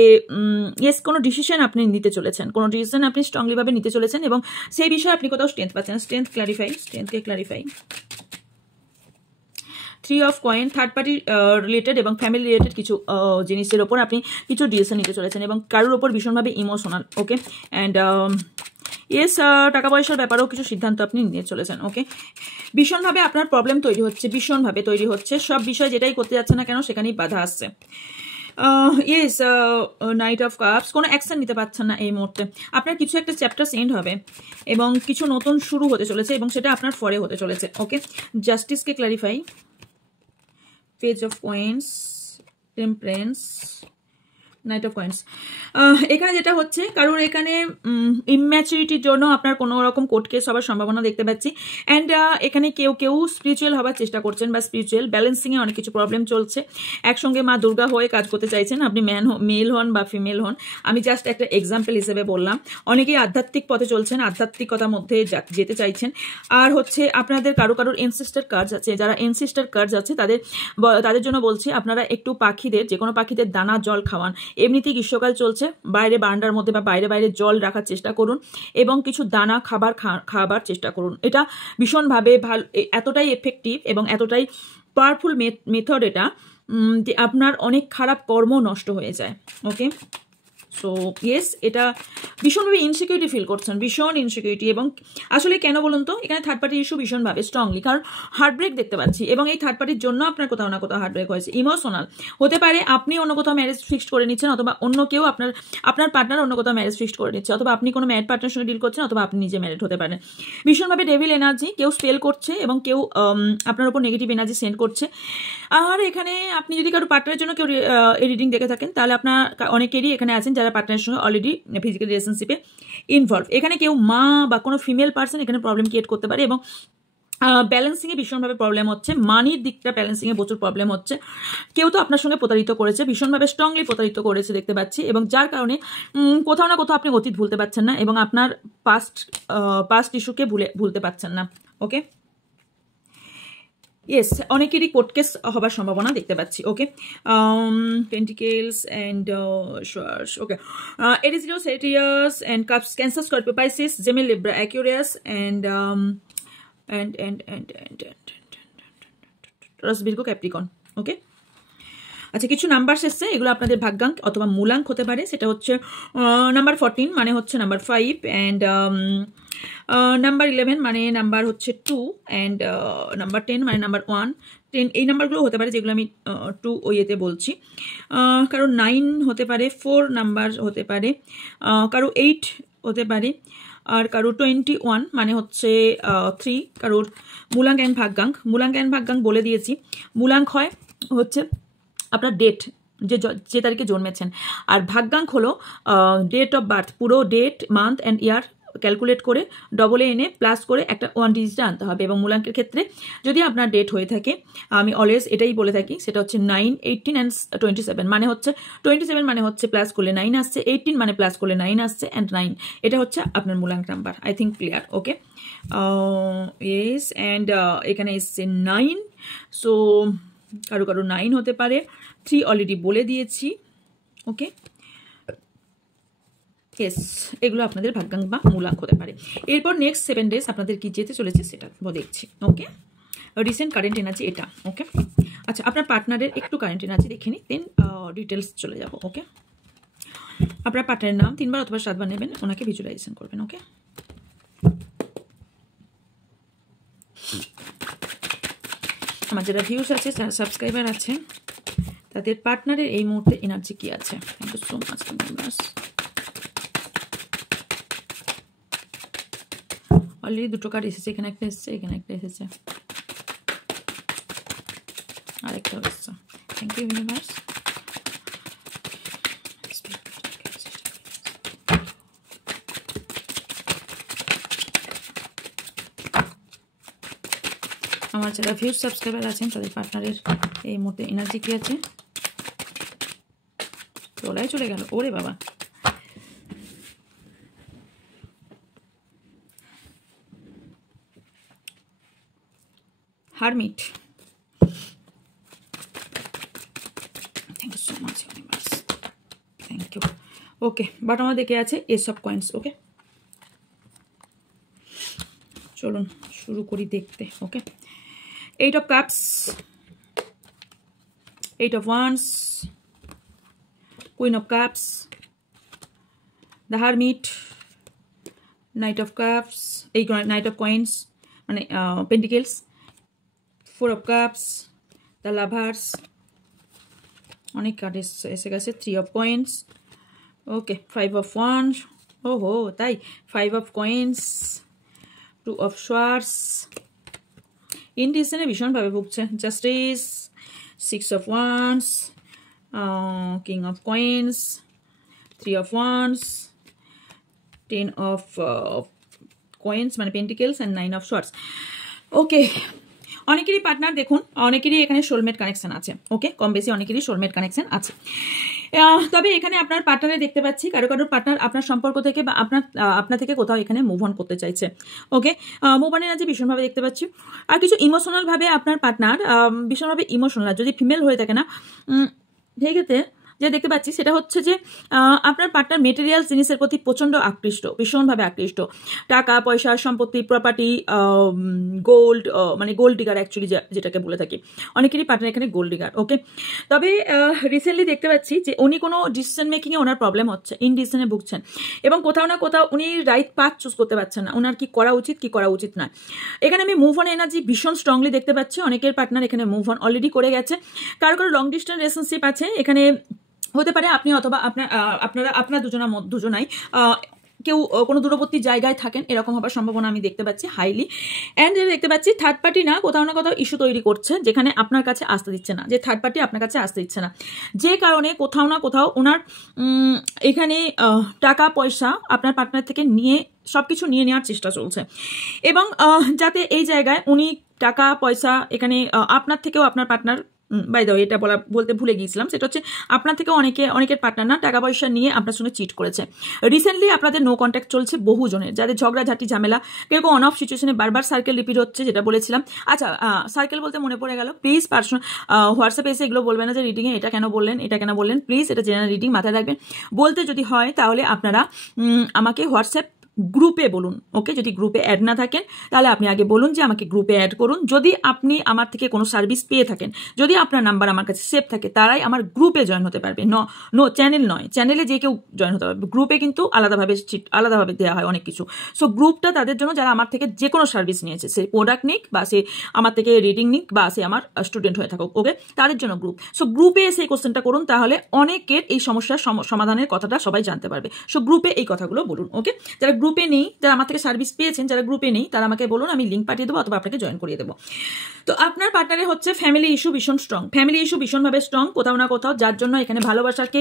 কোনো ডিসিশন আপনি নিতে চলেছেন, কোনো ডিসিশন আপনি স্ট্রংলিভাবে নিতে চলেছেন, এবং সেই বিষয়ে আপনি কোথাও স্ট্রেংথ পাচ্ছেন। স্ট্রেংথকে clarify. 3 of coins, third party related এবং ফ্যামিলি রিলেটেড কিছু জিনিসের ওপর আপনি কিছু ডিসিশন নিতে চলেছেন, এবং কারোর ওপর ভীষণভাবে ইমোশনাল। ওকে, অ্যান্ড টাকা পয়সার ব্যাপারেও কিছু সিদ্ধান্ত আপনি নিয়ে চলেছেন। ওকে, ভীষণভাবে আপনার প্রবলেম তৈরি হচ্ছে, সব বিষয় যেটাই করতে যাচ্ছে না কেন সেখানেই বাধা আসছে। নাইট অফ কাপস, কোনো অ্যাকশন নিতে পারছেন না এই মুহূর্তে। আপনার কিছু একটা চ্যাপ্টার এন্ড হবে এবং কিছু নতুন শুরু হতে চলেছে, এবং সেটা আপনার ফরে হতে চলেছে। ওকে, জাস্টিসকে clarify. Page of coins, temperance, knight of coins. এখানে যেটা হচ্ছে কারোর এখানে ইম্যাচুরিটির জন্য আপনার কোনো রকম কোর্ট কেস হওয়ার সম্ভাবনা দেখতে পাচ্ছি। অ্যান্ড এখানে কেউ স্পিরিচুয়াল হওয়ার চেষ্টা করছেন, বা স্পিরিচুয়াল ব্যালেন্সিংয়ে অনেক কিছু প্রবলেম চলছে। একসঙ্গে মা দুর্গা হয়ে কাজ করতে চাইছেন, আপনি মেল হন বা ফিমেল হন, আমি জাস্ট একটা এক্সাম্পল হিসেবে বললাম। অনেকেই আধ্যাত্মিক পথে চলছেন, আধ্যাত্মিকতার মধ্যে যেতে চাইছেন। আর হচ্ছে আপনাদের কারোর এনসিস্টার কার্জ আছে, যারা এনসিস্টার কার্জ আছে তাদের জন্য বলছি আপনারা একটু যে কোনো পাখিদের দানা জল খাওয়ান। এমনিতেই গ্রীষ্মকাল চলছে, বাইরে বারান্দার মধ্যে বা বাইরে জল রাখার চেষ্টা করুন, এবং কিছু দানা খাবার চেষ্টা করুন। এটা ভীষণভাবে ভালো, এতটাই এফেক্টিভ এবং এতটাই পাওয়ারফুল মেথড এটা, যে আপনার অনেক খারাপ কর্ম নষ্ট হয়ে যায়। ওকে, সো ইয়েস, এটা ভীষণভাবে ইনসিকিউরিটি ফিল করছেন, ভীষণ ইনসিকিউরিটি। এবং আসলে কেন বলুন তো, এখানে থার্ড পার্টি ইস্যু ভীষণভাবে স্ট্রংলি, কারণ হার্টব্রেক দেখতে পাচ্ছি, এবং এই থার্ড পার্টির জন্য আপনার কোথাও না কোথাও হার্টব্রেক হয়েছে। ইমোশনাল হতে পারে, আপনি অন্য কোথাও ম্যারেজ ফিক্সড করে নিচ্ছেন, অথবা অন্য কেউ আপনার পার্টনার অন্য কোথাও ম্যারেজ ফিক্সড করে নিচ্ছে, অথবা আপনি কোনো ম্যারিড পার্টনার সঙ্গে ডিল করছেন, অথবা আপনি নিজে ম্যারিড হতে পারেন। ভীষণভাবে ডেভিল এনার্জি কেউ স্পেল করছে, এবং কেউ আপনার উপর নেগেটিভ এনার্জি সেন্ড করছে। আর এখানে আপনি যদি কারো পার্টনারের জন্য কেউ এই রিডিং দেখে থাকেন, তাহলে আপনার অনেকেরই এখানে আছেন যারা পার্টনারের সঙ্গে অলরেডি ফিজিক্যাল রিলেশনশিপে ইনভলভ। এখানে কেউ মা বা কোনো ফিমেল পার্সন এখানে প্রবলেম ক্রিয়েট করতে পারে, এবং ব্যালেন্সিংয়ে ভীষণভাবে প্রবলেম হচ্ছে, মানির দিকটা ব্যালেন্সিংয়ে প্রচুর প্রবলেম হচ্ছে। কেউ তো আপনার সঙ্গে প্রতারিত করেছে, ভীষণভাবে স্ট্রংলি প্রতারিত করেছে দেখতে পাচ্ছি, এবং যার কারণে কোথাও না কোথাও আপনি অতীত ভুলতে পারছেন না, এবং আপনার পাস্ট ইস্যুকে ভুলতে পারছেন না। ওকে, ইয়েস, অনেকেরই কোর্ট কেস হবার সম্ভাবনা দেখতে পাচ্ছি। Okay, pentacles and swords. Okay, Aries, Leo, Sagittarius and cups, Cancer, Scorpio, Pisces, Gemini, Libra, Aquarius and Virgo, Capricorn. Okay, আচ্ছা, কিছু নাম্বারস এসছে, এগুলো আপনাদের ভাগ্যাঙ্ক অথবা মূলাঙ্ক হতে পারে। সেটা হচ্ছে নাম্বার 14 মানে হচ্ছে নাম্বার 5, অ্যান্ড নাম্বার 11 মানে নাম্বার হচ্ছে 2, অ্যান্ড নাম্বার 10 মানে নাম্বার 1। 10 এই নাম্বারগুলো হতে পারে যেগুলো আমি 2 ইয়েতে বলছি। কারো 9 হতে পারে, 4 নাম্বার হতে পারে, কারো 8 হতে পারে, আর কারো 21 মানে হচ্ছে 3। কারোর মূলাঙ্ক অ্যান্ড ভাগ্যাঙ্ক বলে দিয়েছি। মূলাঙ্ক হচ্ছে আপনার ডেট, যে তারিখে জন্মেছেন, আর ভাগ্যাঙ্ক হলো ডেট অফ বার্থ, পুরো date, month and year calculate করে ডবলে এনে প্লাস করে একটা 1 ডিজিটে আনতে হবে। এবং মূলাঙ্কের ক্ষেত্রে যদি আপনার ডেট হয়ে থাকে, আমি অলওয়েজ এটাই বলে থাকি, সেটা হচ্ছে 9, 18 অ্যান্ড 27 মানে হচ্ছে 27 মানে হচ্ছে প্লাস করলে 9 আসছে, 18 মানে প্লাস করলে 9 আসছে, অ্যান্ড 9 এটা হচ্ছে আপনার মূলাঙ্ক number. I think clear. Okay, yes, and এখানে এসছে 9। সো কারো কারো 9 হতে পারে, 3 অলরেডি বলে দিয়েছি। ওকে, ইয়েস, এগুলো আপনাদের ভাগ্যাঙ্ক বা মূলাঙ্ক হতে পারে। এরপর নেক্সট 7 ডেজ আপনাদের কি যেতে চলেছে সেটা দেখছি। ওকে, রিসেন্ট কারেন্ট এনার্জি এটা। ওকে, আচ্ছা, আপনার পার্টনারের একটু কারেন্ট এনার্জি দেখে নিই, দেন ডিটেলস চলে যাব। ওকে, আপনার পার্টনারের নাম 3 বার অথবা 7 বার নেবেন, ওনাকে ভিজুয়ালাইজেশন করবেন। ওকে, আমার যারা ভিউস আছে, যারা সাবস্ক্রাইবার আছে, তাদের পার্টনারের এই মুহূর্তে এনার্জি কি আছে? Thank you so much members. Already 2টো কার্ড এসেছে, এখানে একটা এসেছে, এখানে একটা এসেছে, আরেকটা এসেছে। Thank you universe. আমার যারা ভিউজ সাবস্ক্রাইবার আছেন, তাদের পার্টনারের এই মুহূর্তে এনার্জি কি আছে? তোলাই চলে গেল, ওরে বাবা। Hermit, thank you so much universe, thank you. Okay, বটমে দেখে আছে এস অফ কয়েন্স। ওকে, চলুন শুরু করি দেখতে। ওকে, 8 of cups, 8 of wands, queen of cups, the hermit, knight of cups, knight of coins, মানে pentacles, 4 of cups, the lovers, অনেক card এসে গেছে, 3 of coins, okay, 5 of wands, ওহো তাই, 5 of coins, 2 of swords, ইনডিসিশনে ভীষণভাবে ভুগছে, justice, 6 of wands, king of coins, 3 of wands, 10 of coins মানে pentacles and 9 of swords। ওকে, অনেকেরই পার্টনার দেখুন, অনেকেরই এখানে সোলমেট কানেকশন আছে। ওকে, কম বেশি অনেকেরই সোলমেট কানেকশন আছে। তবে এখানে আপনার পার্টনারে দেখতে পাচ্ছি কারো কারোর পার্টনার আপনার সম্পর্ক থেকে বা আপনার থেকে কোথাও এখানে মুভ অন করতে চাইছে। ওকে, মুভ অনের আছে ভীষণভাবে দেখতে পাচ্ছি। আর কিছু ইমোশনালভাবে আপনার পার্টনার ভীষণভাবে ইমোশনাল, যদি ফিমেল হয়ে থাকে না, ঠিক আছে, যে দেখতে পাচ্ছি সেটা হচ্ছে যে আপনার পার্টনার মেটেরিয়ালস জিনিসের প্রতি প্রচণ্ড আকৃষ্ট, ভীষণভাবে আকৃষ্ট। টাকা পয়সা, সম্পত্তি, প্রপার্টি, গোল্ড, মানে গোল্ড ডিগার অ্যাকচুয়ালি যেটাকে বলে থাকি। অনেকেরই পার্টনার এখানে গোল্ড ডিগার। ওকে, তবে রিসেন্টলি দেখতে পাচ্ছি যে উনি কোনো ডিসিশন মেকিংয়ে ওনার প্রবলেম হচ্ছে, ইনডিসিশনে ভুগছেন, এবং কোথাও না কোথাও উনি রাইট পাথ চুজ করতে পারছেন না, ওনার কি করা উচিত কি করা উচিত নয়। এখানে আমি মুভ অন এনার্জি ভীষণ স্ট্রংলি দেখতে পাচ্ছি। অনেকের পার্টনার এখানে মুভ অন অলরেডি করে গেছে, কারো কারো লং ডিস্টেন্স রিলেশনশিপ আছে এখানে, হতে পারে আপনি অথবা আপনারা দুজনাই কেউ কোনো দূরবর্তী জায়গায় থাকেন, এরকম হবার সম্ভাবনা আমি দেখতে পাচ্ছি হাইলি। অ্যান্ড দেখতে পাচ্ছি থার্ড পার্টি না কোথাও না কোথাও ইস্যু তৈরি করছে, যেখানে আপনার কাছে আসতে দিচ্ছে না, যে থার্ড পার্টি আপনার কাছে আসতে দিচ্ছে না, যে কারণে কোথাও না কোথাও ওনার এখানে টাকা পয়সা আপনার পার্টনার থেকে নিয়ে সব কিছু নিয়ে নেওয়ার চেষ্টা চলছে, এবং যাতে এই জায়গায় উনি টাকা পয়সা এখানে আপনার থেকেও আপনার পার্টনার, বাই দ্য ওয়ে এটা বলতে ভুলে গিয়েছিলাম, সেটা হচ্ছে আপনার থেকেও অনেকের পার্টনার না টাকা পয়সা নিয়ে আপনার সঙ্গে চিট করেছে। রিসেন্টলি আপনাদের নো কন্ট্যাক্ট চলছে বহুজনের, যাদের ঝগড়াঝাটি ঝামেলা, কেউ অন অফ সিচুয়েশনে বারবার সার্কেল রিপিট হচ্ছে, যেটা বলেছিলাম। আচ্ছা, সার্কেল বলতে মনে পড়ে গেল, প্লিজ পার্সোনাল হোয়াটসঅ্যাপে এসে এগুলো বলবেন না যে রিডিংয়ে এটা কেন বললেন এটা কেন বললেন, প্লিজ এটা জেনারেল রিডিং, মাথায় রাখবেন। বলতে যদি হয় তাহলে আপনারা আমাকে হোয়াটসঅ্যাপ গ্রুপে বলুন। ওকে, যদি গ্রুপে অ্যাড না থাকেন তাহলে আপনি আগে বলুন যে আমাকে গ্রুপে অ্যাড করুন। যদি আপনি আমার থেকে কোনো সার্ভিস পেয়ে থাকেন, যদি আপনার নাম্বার আমার কাছে সেভ থাকে, তারাই আমার গ্রুপে জয়েন হতে পারবে। নো চ্যানেল নয়, চ্যানেলে যে কেউ জয়েন হতে পারবে, গ্রুপে কিন্তু আলাদাভাবে দেওয়া হয় অনেক কিছু। সো গ্রুপটা তাদের জন্য যারা আমার থেকে যে কোনো সার্ভিস নিয়েছে, সে প্রোডাক্ট নিক বা সে আমার থেকে রিডিং নিক বা সে আমার স্টুডেন্ট হয়ে থাকুক, ওকে, তাদের জন্য গ্রুপ। সো গ্রুপে এসে এই কোশ্চেনটা করুন, তাহলে অনেকের এই সমস্যার সমাধানের কথাটা সবাই জানতে পারবে। সো গ্রুপে এই কথাগুলো বলুন। ওকে, যারা গ্রুপে নেই, যারা আমার থেকে সার্ভিস পেয়েছেন, যারা গ্রুপে নেই, তারা আমাকে বলুন, আমি লিঙ্ক পাঠিয়ে দেবো অথবা আপনাকে জয়েন করিয়ে দেবো। তো আপনার পার্টনারের হচ্ছে ফ্যামিলি ইস্যু ভীষণ স্ট্রং, ফ্যামিলি ইস্যু ভীষণভাবে স্ট্রং কোথাও না কোথাও, যার জন্য এখানে ভালোবাসাকে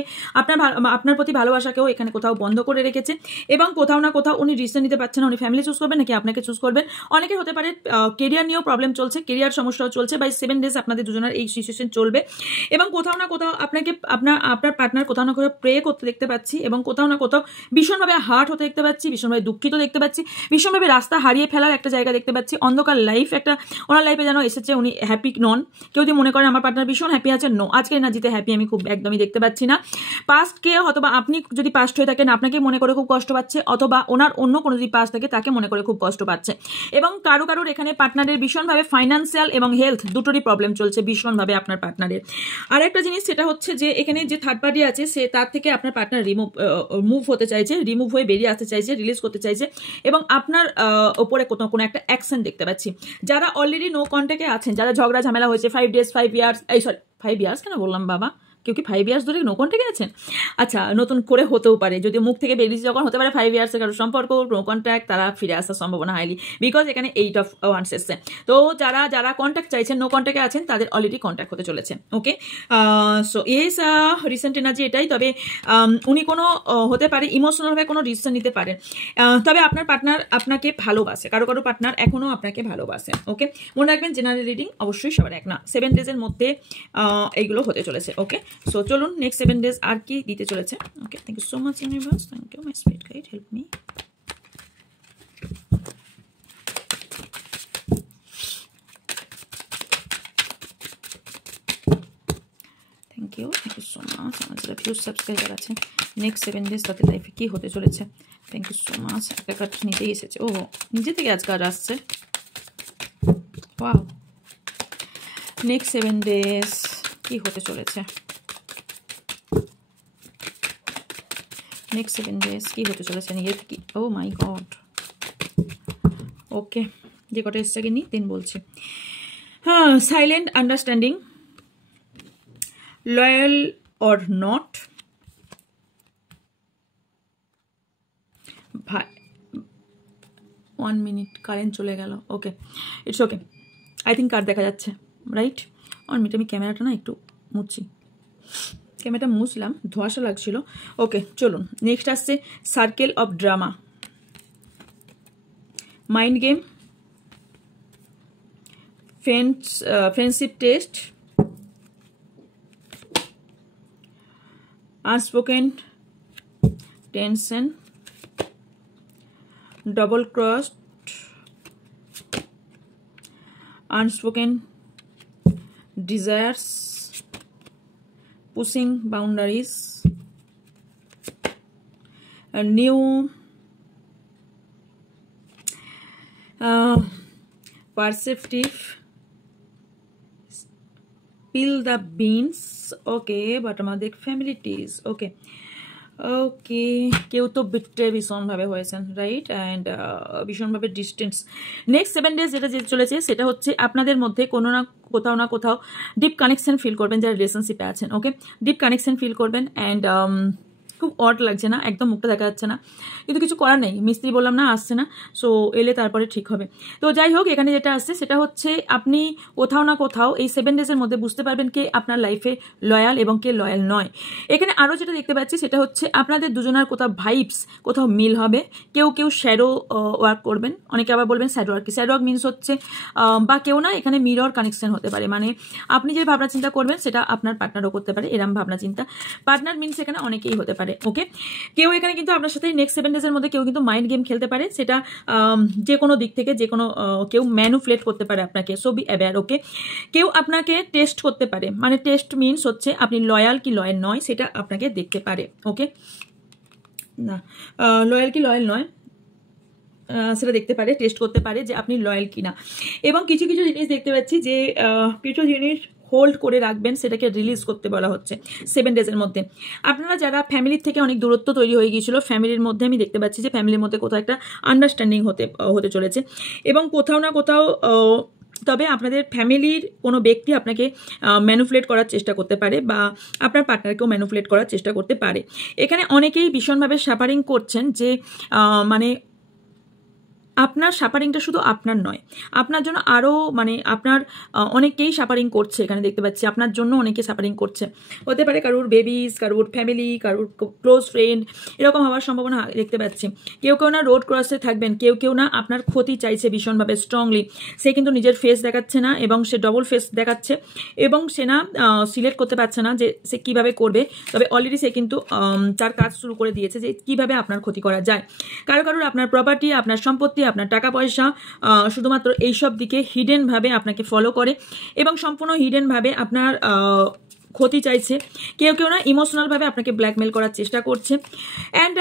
আপনার প্রতি ভালোবাসাকেও এখানে কোথাও বন্ধ করে রেখেছে, এবং কোথাও না কোথাও উনি ডিসিশন নিতে পারছেন না, উনি ফ্যামিলি চুজ করবেন নাকি আপনাকে চুজ করবেন। অনেকের হতে পারে কেরিয়ার নিয়েও প্রবলেম চলছে, কেরিয়ার সমস্যাও চলছে। বাই 7 ডেজ আপনাদের দুজনের এই সিচুয়েশন চলবে, এবং কোথাও না কোথাও আপনার পার্টনার কোথাও না কোথাও প্রে করতে দেখতে পাচ্ছি, এবং কোথাও না কোথাও ভীষণভাবে হার্ট হতে দেখতে পাচ্ছি, ভীষণভাবে ভীষণভাবে দুঃখিত দেখতে পাচ্ছি, ভীষণভাবে রাস্তা হারিয়ে ফেলার একটা জায়গা দেখতে পাচ্ছি, অন্ধকার লাইফ একটা ওনার লাইফে যেন এসেছে, উনি হ্যাপি নন। কেউ যদি মনে করেন আমার পার্টনার ভীষণ হ্যাপি আছে, নো, আজকে এনার্জিতে হ্যাপি আমি খুব একদমই দেখতে পাচ্ছি না। পাস্টকে অথবা আপনি যদি পাস্ট হয়ে থাকেন আপনাকে মনে করে খুব কষ্ট পাচ্ছে, অথবা ওনার অন্য কোনো যদি পাস্ট থাকে তাকে মনে করে খুব কষ্ট পাচ্ছে। এবং কারোর এখানে পার্টনারের ভীষণভাবে ফাইন্যান্সিয়াল এবং হেলথ দুটোরই প্রবলেম চলছে ভীষণভাবে আপনার পার্টনারের। আর একটা জিনিস সেটা হচ্ছে যে এখানে যে থার্ড পার্টি আছে সে তার থেকে আপনার পার্টনার মুভ হতে চাইছে, রিমুভ হয়ে বেরিয়ে আসতে চাইছে, রিলিজ করতে চাইছে, এবং আপনার ওপরে কোনো একটা অ্যাকশন দেখতে পাচ্ছি। যারা অলরেডি নো কন্ট্যাক্টে আছেন, যারা ঝগড়া ঝামেলা হয়েছে 5 days 5 years, এই সরি 5 years কেন বললাম বাবা, কেউ কি 5 years ধরে নো কন্ট্যাক্টে আছেন? আচ্ছা, নতুন করে হতেও পারে, যদি মুখ থেকে বেরিয়েছে যখন হতে পারে 5 years কারো সম্পর্ক নো কন্ট্যাক্ট, তারা ফিরে আসার সম্ভাবনা হাইলি, বিকজ এখানে 8 of Wands এসছে। তো যারা কন্ট্যাক্ট চাইছেন, নো কন্ট্যাক্টে আছেন, তাদের অলরেডি কন্ট্যাক্ট হতে চলেছে। Okay, so yes recent energy এটাই। তবে উনি কোনো হতে পারে ইমোশনালভাবে কোনো ডিসিশন নিতে পারেন, তবে আপনার পার্টনার আপনাকে ভালোবাসে, কারো পার্টনার এখনও আপনাকে ভালোবাসে। ওকে, মনে রাখবেন জেনারেল রিডিং অবশ্যই সবার এক না, 7 days মধ্যে এইগুলো হতে চলেছে। ওকে, সো চলুন নেক্সট 7 days আর কি দিতে চলেছে। Okay, thank you so much universe, thank you my spirit guide, help me. Thank you so much. আমার যারা ভিউজ সাবস্ক্রাইবার আছে, নেক্সট 7 days তাদের লাইফে কী হতে চলেছে। Thank you so much. একটা কার্ড নিতেই এসেছে, ও নিজে থেকে আজ কার্ড আসছে। ওয়াও, নেক্সট 7 days কী হতে চলেছে, নেক্সট 7 days কী হতে চলেছে নিজে থেকে। ও মাই গড। ওকে, যে কটা এসছে আগে নি দেন বলছি। হ্যাঁ, silent understanding, loyal or not, 1 minute current চলে গেল। Okay, it's okay, I think card দেখা যাচ্ছে, রাইট? 1 minute, আমি ক্যামেরাটা না একটু মুছছি, ক্যামেরাটা মুছলাম, ধোঁয়াশা লাগছিল। ওকে, চলুন নেক্সট আসছে circle of drama, mind game, friendship test, unspoken tension, double crossed, unspoken desires, pushing boundaries, a new perceptive, spill the beans. Okay, but আমাদের family teas. Okay. ওকে, কেউ তো বিট্রে ভীষণভাবে হয়েছেন, রাইট? অ্যান্ড ভীষণভাবে ডিস্টেন্স। নেক্সট 7 days যেটা চলেছে সেটা হচ্ছে আপনাদের মধ্যে কোনো না কোথাও ডিপ কানেকশন ফিল করবেন যারা রিলেশনশিপে আছেন। ওকে, ডিপ কানেকশন ফিল করবেন। অ্যান্ড খুব অড লাগছে না, একদম মুখটা দেখা যাচ্ছে না, কিন্তু কিছু করার নেই, মিস্ত্রি বললাম না আসছে না, সো এলে তারপরে ঠিক হবে। তো যাই হোক, এখানে যেটা আসছে সেটা হচ্ছে আপনি কোথাও না কোথাও এই 7 days মধ্যে বুঝতে পারবেন কে আপনার লাইফে লয়াল এবং কে লয়াল নয়। এখানে আরও যেটা দেখতে পাচ্ছি সেটা হচ্ছে আপনাদের দুজনের কোথাও ভাইবস কোথাও মিল হবে, কেউ শ্যাডো ওয়ার্ক করবেন, অনেকে আবার বলবেন shadow work. Shadow work means হচ্ছে বা কেউ না, এখানে মিরর কানেকশন হতে পারে, মানে আপনি যে ভাবনা চিন্তা করবেন সেটা আপনার পার্টনারও করতে পারে, এরম ভাবনা চিন্তা। পার্টনার মিনস এখানে অনেকেই হতে পারে। ওকে, কেউ এখানে কিন্তু আপনার সাথে নেক্সট 7 days মধ্যে কেউ কিন্তু মাইন্ড গেম খেলতে পারে, সেটা যে কোনো দিক থেকে যে কোনো কেউ ম্যানুপুলেট করতে পারে আপনাকে, সো বি অ্যাওয়্যার। ওকে, কেউ আপনাকে টেস্ট করতে পারে, মানে টেস্ট মিনস হচ্ছে আপনি লয়াল কি লয়াল নয় সেটা আপনাকে দেখতে পারে। ওকে, না লয়াল কি লয়াল নয় সেটা দেখতে পারে, টেস্ট করতে পারে যে আপনি লয়াল কিনা। এবং কিছু জিনিস দেখতে পাচ্ছি যে কিছু জিনিস হোল্ড করে রাখবেন, সেটাকে রিলিজ করতে বলা হচ্ছে 7 days মধ্যে। আপনারা যারা ফ্যামিলির থেকে অনেক দূরত্ব তৈরি হয়ে গিয়েছিল, ফ্যামিলির মধ্যে আমি দেখতে পাচ্ছি যে ফ্যামিলির মধ্যে কোথাও একটা আন্ডারস্ট্যান্ডিং হতে চলেছে, এবং কোথাও না কোথাও তবে আপনাদের ফ্যামিলির কোনো ব্যক্তি আপনাকে ম্যানুপুলেট করার চেষ্টা করতে পারে, বা আপনার পার্টনারকেও ম্যানুপুলেট করার চেষ্টা করতে পারে। এখানে অনেকেই ভীষণভাবে সাফারিং করছেন যে মানে আপনার সাফারিংটা শুধু আপনার নয়, আপনার জন্য আরও মানে আপনার অনেকেই সাফারিং করছে, এখানে দেখতে পাচ্ছি আপনার জন্য অনেকে সাফারিং করছে। হতে পারে কারুর বেবিস, কারুর ফ্যামিলি, কারুর ক্লোজ ফ্রেন্ড, এরকম হওয়ার সম্ভাবনা দেখতে পাচ্ছি। কেউ কেউ না রোড ক্রসে থাকবেন, কেউ কেউ না আপনার ক্ষতি চাইছে ভীষণভাবে স্ট্রংলি। সে কিন্তু নিজের ফেস দেখাচ্ছে না এবং সে ডবল ফেস দেখাচ্ছে এবং সে না সিলেক্ট করতে পারছে না যে সে কীভাবে করবে। তবে অলরেডি সে কিন্তু তার কাজ শুরু করে দিয়েছে যে কীভাবে আপনার ক্ষতি করা যায়। কারোর আপনার প্রপার্টি, আপনার সম্পত্তি, আপনার টাকা পয়সা শুধুমাত্র এইসব দিকে হিডেনভাবে আপনাকে ফলো করে এবং সম্পূর্ণ হিডেনভাবে আপনার ক্ষতি চাইছে। কেউ কেউ না ইমোশনালভাবে আপনাকে ব্ল্যাকমেল করার চেষ্টা করছে। অ্যান্ড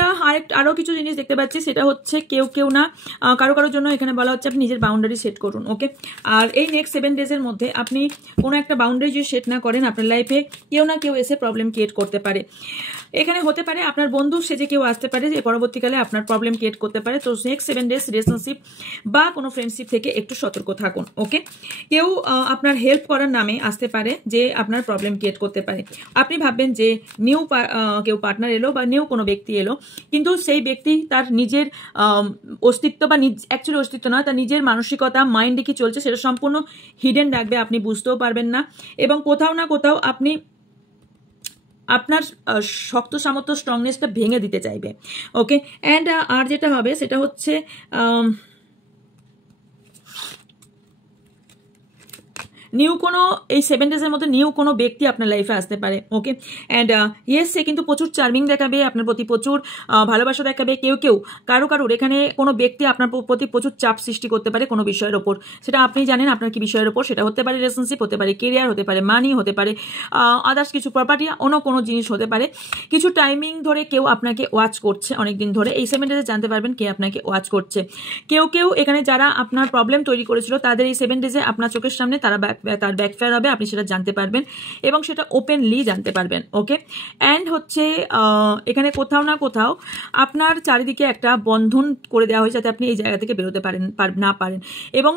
আরও কিছু জিনিস দেখতে পাচ্ছি, সেটা হচ্ছে কেউ কেউ না কারোর জন্য এখানে বলা হচ্ছে আপনি নিজের বাউন্ডারি সেট করুন। ওকে, আর এই নেক্সট 7 ডেজের মধ্যে আপনি কোনো একটা বাউন্ডারি যদি সেট না করেন, আপনার লাইফে কেউ না কেউ এসে প্রবলেম ক্রিয়েট করতে পারে। এখানে হতে পারে আপনার বন্ধু সেজে কেউ আসতে পারে যে পরবর্তীকালে আপনার প্রবলেম ক্রিয়েট করতে পারে। তো নেক্সট 7 ডেজ রিলেশনশিপ বা কোনো ফ্রেন্ডশিপ থেকে একটু সতর্ক থাকুন। ওকে, কেউ আপনার হেল্প করার নামে আসতে পারে যে আপনার প্রবলেম ক্রিয়েট করতে পারে। আপনি ভাববেন যে নিউ কেউ পার্টনার এলো বা নিউ কোনো ব্যক্তি এলো, কিন্তু সেই ব্যক্তি তার নিজের অস্তিত্ব বা অ্যাকচুয়ালি অস্তিত্ব নয়, তার নিজের মানসিকতা, মাইন্ডে কি চলছে সেটা সম্পূর্ণ হিডেন রাখবে, আপনি বুঝতেও পারবেন না এবং কোথাও না কোথাও আপনি আপনার শক্ত সামর্থ্য স্ট্রংনেসটা ভেঙে দিতে চাইবে। ওকে, অ্যান্ড আর যেটা হবে সেটা হচ্ছে নিউ কোনো এই 7 ডেজের মধ্যে নিউ কোনো ব্যক্তি আপনার লাইফে আসতে পারে। ওকে, অ্যান্ড ইয়েস, সে কিন্তু প্রচুর চার্মিং দেখাবে, আপনার প্রতি প্রচুর ভালোবাসা দেখাবে। কেউ কেউ কারোর এখানে কোনো ব্যক্তি আপনার প্রতি প্রচুর চাপ সৃষ্টি করতে পারে কোনো বিষয়ের ওপর। সেটা আপনি জানেন আপনার কি বিষয়ের ওপর, সেটা হতে পারে রিলেশনশিপ, হতে পারে কেরিয়ার, হতে পারে মানি, হতে পারে আদার্স কিছু প্রপার্টি, অন্য কোনো জিনিস হতে পারে। কিছু টাইমিং ধরে কেউ আপনাকে ওয়াচ করছে অনেকদিন ধরে। এই 7 ডেজে জানতে পারবেন কে আপনাকে ওয়াচ করছে। কেউ কেউ এখানে যারা আপনার প্রবলেম তৈরি করেছিল, তাদের এই 7 ডেজে আপনার চোখের সামনে তার ব্যাকফায়ার হবে, আপনি সেটা জানতে পারবেন এবং সেটা ওপেনলি জানতে পারবেন। ওকে, অ্যান্ড হচ্ছে এখানে কোথাও না কোথাও আপনার চারিদিকে একটা বন্ধন করে দেওয়া হয়েছে যাতে আপনি এই জায়গা থেকে বেরোতে না পারেন এবং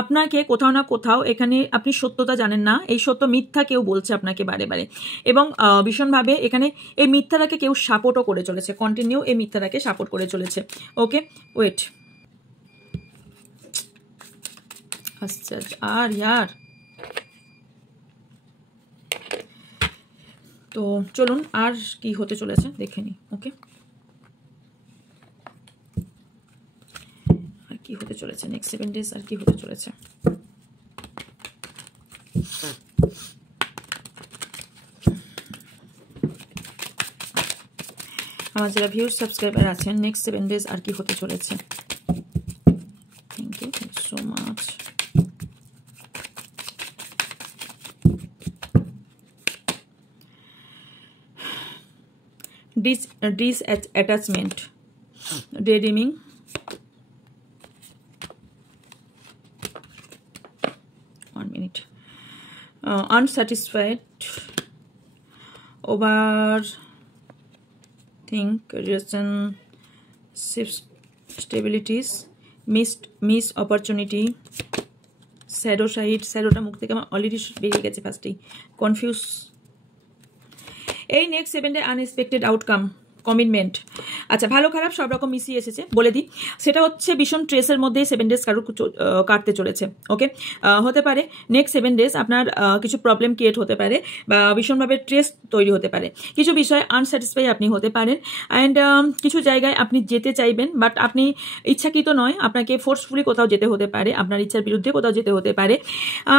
আপনাকে কোথাও না কোথাও এখানে আপনি সত্যতা জানেন না, এই সত্য মিথ্যা কেউ বলছে আপনাকে বারে বারে এবং ভীষণভাবে এখানে এই মিথ্যাটাকে কেউ সাপোর্টও করে চলেছে, কন্টিনিউ এই মিথ্যাটাকে সাপোর্ট করে চলেছে। ওকে, ওয়েট, আচ্ছা আর ইয়ার, তো চলুন আর কি হতে চলেছে দেখে নিই। ওকে, আর কি হতে চলেছে নেক্সট 7 ডেজ, আর কি হতে চলেছে। আমার যারা ভিউয়ার সাবস্ক্রাইবার আছেন, নেক্সট 7 ডেজ আর কি হতে চলেছে। Thank you so much. Disattachment, daydreaming, unsatisfied, overthink, relationship stabilities, missed opportunity, shadow side, shadowটা মুখ থেকে আমার অলরেডি বেরিয়ে গেছে ফার্স্টেই, কনফিউজ। এই next 7 day unexpected outcome, commitment. আচ্ছা, ভালো খারাপ সব রকম মিশিয়ে এসেছে বলে দিই। সেটা হচ্ছে ভীষণ ট্রেসের মধ্যে 7 ডেজ কারোর কাটতে চলেছে। ওকে, হতে পারে নেক্সট 7 ডেজ আপনার কিছু প্রবলেম ক্রিয়েট হতে পারে বা ভীষণভাবে ট্রেস তৈরি হতে পারে। কিছু বিষয়ে আনস্যাটিসফাই আপনি হতে পারেন অ্যান্ড কিছু জায়গায় আপনি যেতে চাইবেন বাট আপনি ইচ্ছাকৃত নয়, আপনাকে ফোর্সফুলি কোথাও যেতে হতে পারে, আপনার ইচ্ছার বিরুদ্ধে কোথাও যেতে হতে পারে।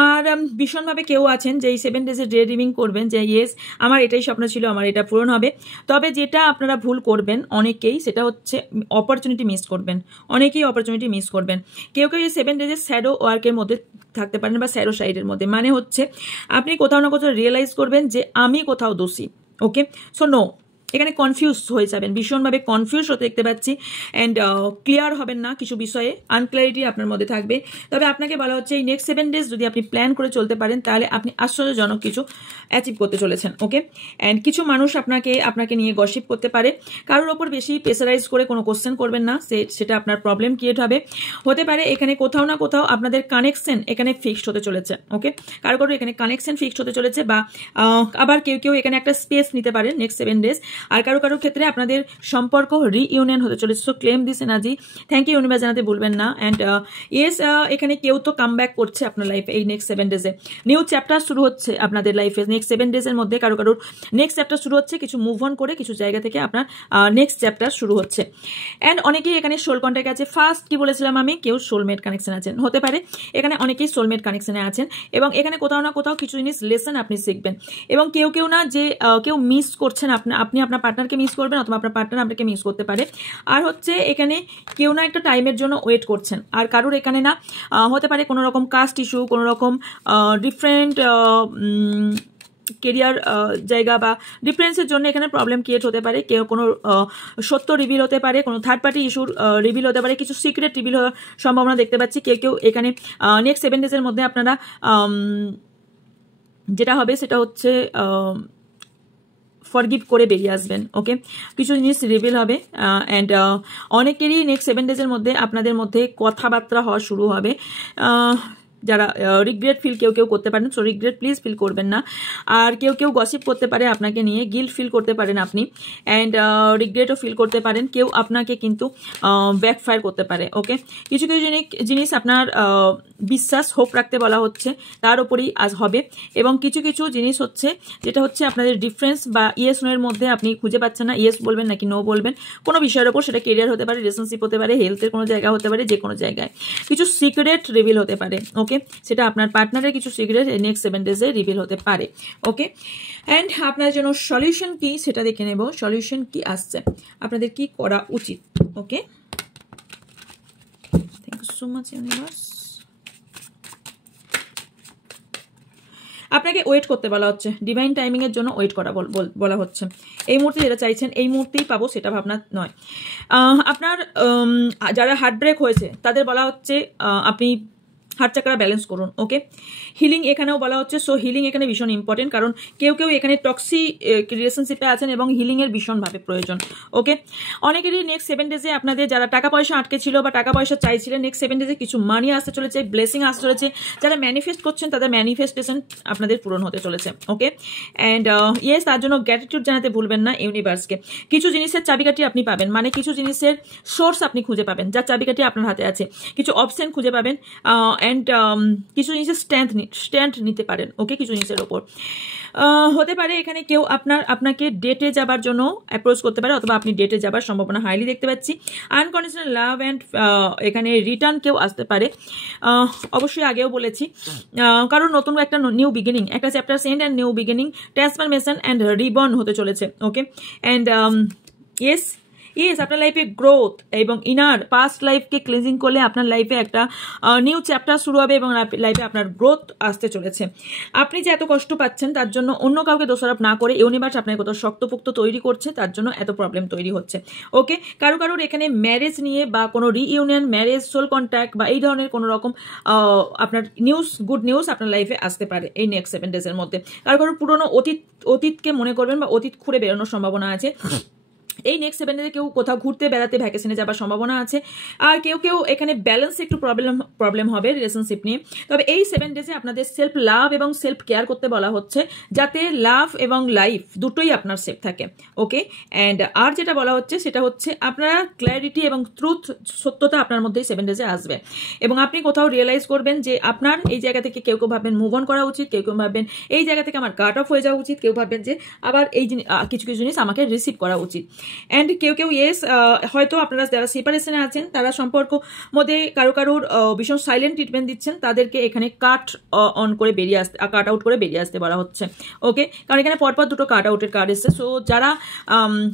আর ভীষণভাবে কেউ আছেন যে এই 7 ডেজে ডে ড্রিমিং করবেন যে ইয়েস আমার এটাই স্বপ্ন ছিল, আমার এটা পূরণ হবে। তবে যেটা আপনারা ভুল করবেন অনেকেই, সেটা হচ্ছে অপরচুনিটি মিস করবেন, অনেকেই অপরচুনিটি মিস করবেন। কেউ কেউ এই 7 ডেজের শ্যাডো ওয়ার্কের মধ্যে থাকতে পারেন বা শ্যাডো সাইডের মধ্যে, মানে হচ্ছে আপনি কোথাও না কোথাও রিয়েলাইজ করবেন যে আমি কোথাও দোষী। ওকে, সো নো, এখানে কনফিউজ হয়ে যাবেন, ভীষণভাবে কনফিউজ হতে দেখতে পাচ্ছি অ্যান্ড ক্লিয়ার হবেন না, কিছু বিষয়ে আনক্লিয়ারিটি আপনার মধ্যে থাকবে। তবে আপনাকে বলা হচ্ছে এই নেক্সট 7 ডেজ যদি আপনি প্ল্যান করে চলতে পারেন তাহলে আপনি আশ্চর্যজনক কিছু অ্যাচিভ করতে চলেছেন। ওকে, অ্যান্ড কিছু মানুষ আপনাকে নিয়ে গসিপ করতে পারে, কারোর ওপর বেশি প্রেসারাইজ করে কোনো কোশ্চেন করবেন না, সেটা আপনার প্রবলেম ক্রিয়েট হবে। হতে পারে এখানে কোথাও না কোথাও আপনাদের কানেকশন এখানে ফিক্সড হতে চলেছে। ওকে, কারো এখানে কানেকশন ফিক্সড হতে চলেছে বা আবার কেউ এখানে একটা স্পেস নিতে পারেন নেক্সট 7 ডেজ। আর কারো কারোর ক্ষেত্রে আপনাদের সম্পর্ক রিইউনিয়ন হতে চলেছে। So claim this energy, thank you universe জানাতে ভুলবেন না। অ্যান্ড ইয়েস, এখানে কেউ তো কাম ব্যাক করছে আপনার লাইফে এই নেক্সট 7 ডেজে। নিউ চ্যাপ্টার শুরু হচ্ছে আপনাদের লাইফে নেক্সট 7 ডেজের মধ্যে। কারো কারোর নেক্সট চ্যাপ্টার শুরু হচ্ছে, কিছু মুভ অন করে কিছু জায়গা থেকে আপনার নেক্সট চ্যাপ্টার শুরু হচ্ছে। অ্যান্ড অনেকেই এখানে সোল কন্ট্যাক্ট আছে। ফার্স্ট কি বলেছিলাম আমি, কেউ সোলমেট কানেকশন আছেন হতে পারে, এখানে অনেকেই সোলমেট কানেকশনে আছেন এবং এখানে কোথাও না কোথাও কিছু জিনিস লেসন আপনি শিখবেন। এবং কেউ কেউ না যে কেউ মিস করছেন, আপনি আপনার পার্টনারকে মিস করবেন অথবা আপনার পার্টনার আপনাকে মিস করতে পারে। আর হচ্ছে এখানে কেউ না একটা টাইমের জন্য ওয়েট করছেন। আর কারোর এখানে না হতে পারে কোনো রকম কাস্ট ইস্যু, কোনো রকম ডিফারেন্ট কেরিয়ার জায়গা বা ডিফারেন্সের জন্য এখানে প্রবলেম ক্রিয়েট হতে পারে। কেউ কোনো সত্য রিভিল হতে পারে, কোনো থার্ড পার্টি ইস্যুর রিভিল হতে পারে, কিছু সিক্রেট রিভিল হওয়ার সম্ভাবনা দেখতে পাচ্ছি। কেউ কেউ এখানে নেক্সট 7 ডেজের মধ্যে আপনারা যেটা হবে সেটা হচ্ছে ফরগিভ করে বেরিয়ে আসবেন। ওকে, কিছু জিনিস রিভিল হবে। অ্যান্ড অনেকেরই নেক্সট 7 ডেজের মধ্যে আপনাদের মধ্যে কথাবার্তা হওয়া শুরু হবে। যারা রিগ্রেট ফিল কেউ করতে পারেন, সো রিগ্রেট প্লিজ ফিল করবেন না। আর কেউ গসিপ করতে পারে আপনাকে নিয়ে, গিল্ট ফিল করতে পারেন আপনি, অ্যান্ড রিগ্রেটও ফিল করতে পারেন। কেউ আপনাকে কিন্তু ব্যাকফায়ার করতে পারে। ওকে, কিছু জিনিস আপনার বিশ্বাস হোপ রাখতে বলা হচ্ছে, তার উপরেই আজ হবে। এবং কিছু জিনিস হচ্ছে যেটা হচ্ছে আপনাদের ডিফারেন্স বা ইয়েস নো এর মধ্যে আপনি খুঁজে পাচ্ছেন না, ইয়েস বলবেন নাকি নো বলবেন কোনো বিষয়ের ওপর। সেটা কেরিয়ার হতে পারে, রিলেশনশিপ হতে পারে, হেলথের কোনো জায়গা হতে পারে, যে কোনো জায়গায় কিছু সিক্রেট রিভিল হতে পারে। ওকে, সেটা আপনার পার্টনারের কিছু সিক্রেট নেক্সট 7 ডেজে রিভিল হতে পারে। ওকে, অ্যান্ড আপনার জন্য সলিউশন কি সেটা দেখে নেব। সলিউশন কি আসছে, আপনাদের কি করা উচিত। Okay, thank you so much universe. আপনাকে ওয়েট করতে বলা হচ্ছে, ডিভাইন টাইমিং এর জন্য ওয়েট করা বলা হচ্ছে। এই মুহূর্তে যেটা চাইছেন এই মুহূর্তেই পাবো সেটা ভাবনা নয়। আপনার যারা হার্ট ব্রেক হয়েছে তাদের বলা হচ্ছে আপনি হার্ট চাকরা ব্যালেন্স করুন। ওকে, হিলিং এখানেও বলা হচ্ছে। সো হিলিং এখানে ভীষণ ইম্পর্টেন্ট, কারণ কেউ এখানে টক্সিক রিলেশনশিপে আছেন এবং হিলিংয়ের ভীষণভাবে প্রয়োজন। ওকে, অনেকেরই নেক্সট 7 ডেজে আপনাদের যারা টাকা পয়সা আটকে ছিল বা টাকা পয়সা চাইছিলেন, নেক্সট 7 ডেজে কিছু মানি আসতে চলেছে, ব্লেসিং আসতে চলেছে। যারা ম্যানিফেস্ট করছেন তাদের ম্যানিফেস্টেশন আপনাদের পূরণ হতে চলেছে। ওকে, অ্যান্ড ইয়েস, তার জন্য গ্র্যাটিটিউড জানাতে ভুলবেন না ইউনিভার্সকে। কিছু জিনিসের চাবিকাঠি আপনি পাবেন, মানে কিছু জিনিসের সোর্স আপনি খুঁজে পাবেন যার চাবিকাঠি আপনার হাতে আছে। কিছু অপশন খুঁজে পাবেন অ্যান্ড কিছু জিনিসের স্ট্যান্ড নিতে পারেন। ওকে, কিছু জিনিসের ওপর হতে পারে এখানে কেউ আপনাকে ডেটে যাবার জন্য অ্যাপ্রোচ করতে পারে, অথবা আপনি ডেটে যাবার সম্ভাবনা হাইলি দেখতে পাচ্ছি। আনকন্ডিশনাল লাভ অ্যান্ড এখানে রিটার্ন কেউ আসতে পারে। অবশ্যই আগেও বলেছি, কারণ নতুন একটা নিউ বিগিনিং, একটা chapter send and new beginning, transformation and reborn হতে চলেছে। ওকে, অ্যান্ড ইয়েস আপনার লাইফে গ্রোথ এবং ইনার পাস্ট লাইফকে ক্লিনজিং করলে আপনার লাইফে একটা নিউ চ্যাপ্টার শুরু হবে এবং লাইফে আপনার গ্রোথ আসতে চলেছে। আপনি যে এত কষ্ট পাচ্ছেন তার জন্য অন্য কাউকে দোষারোপ না করে ইউনিভার্স আপনার কোথাও শক্তপোক্ত তৈরি করছে, তার জন্য এত প্রবলেম তৈরি হচ্ছে। ওকে, কারোর এখানে ম্যারেজ নিয়ে বা কোনো রিইউনিয়ন, ম্যারেজ, সোল কন্ট্যাক্ট বা এই ধরনের কোনো রকম আপনার গুড নিউজ আপনার লাইফে আসতে পারে এই নেক্সট 7 ডেজের মধ্যে। কারোর পুরনো অতীতকে মনে করবেন বা অতীত খুঁড়ে বেরোনোর সম্ভাবনা আছে। এই নেক্সট 7 ডেজে কেউ কোথাও ঘুরতে বেড়াতে ভ্যাকেশনে যাবার সম্ভাবনা আছে। আর কেউ এখানে ব্যালেন্স একটু প্রবলেম হবে রিলেশনশিপ নিয়ে। তবে এই 7 ডেজে আপনাদের সেলফ লাভ এবং সেলফ কেয়ার করতে বলা হচ্ছে, যাতে লাভ এবং লাইফ দুটোই আপনার সেফ থাকে। ওকে, অ্যান্ড আর যেটা বলা হচ্ছে সেটা হচ্ছে আপনারা ক্ল্যারিটি এবং ট্রুথ, সত্যতা আপনার মধ্যেই 7 ডেজে আসবে এবং আপনি কোথাও রিয়েলাইজ করবেন যে আপনার এই জায়গা থেকে কেউ ভাববেন মুভ অন করা উচিত, কেউ ভাববেন এই জায়গা থেকে আমার কাট অফ হয়ে যাওয়া উচিত, কেউ ভাববেন যে আবার এই কিছু জিনিস আমাকে রিসিভ করা উচিত। অ্যান্ড কেউ ইয়েস, হয়তো আপনারা যারা সেপারেশনে আছেন তারা সম্পর্ক মধ্যে কারোর ভীষণ সাইলেন্ট ট্রিটমেন্ট দিচ্ছেন, তাদেরকে এখানে কাট আউট করে বেরিয়ে আসতে বলা হচ্ছে। ওকে, কারণ এখানে পরপর দুটো কাট আউটের কার্ড এসছে। সো যারা